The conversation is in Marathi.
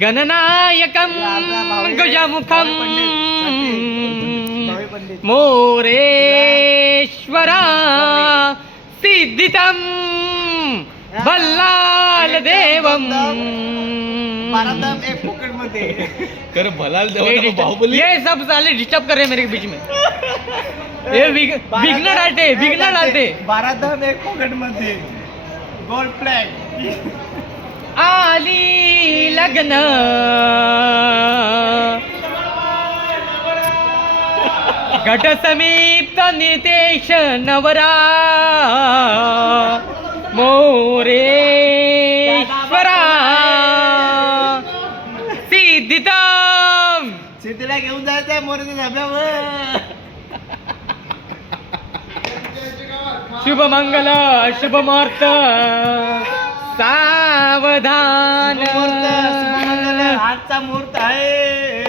गणनायकं गजमुखं मोरेश्वरा सिद्धितं बल्लाल देवम एक पॉकेट मध्ये कर भलाल देवा बाहुबली ये सब साले डिस्टर्ब कर रहे हैं मेरे बीच में ये विघ्न डालते 12 धाम एक पॉकेट मध्ये गोल्ड प्लॅक आली लग्न घट समीप नितेश नवरा मोरेश्वरा सिद्धितम सिद्धीला घेऊन जायचंय मोरच्या धाब्यावर शुभ मंगल शुभ मुहूर्त सावधान आजचा मुहूर्त आहे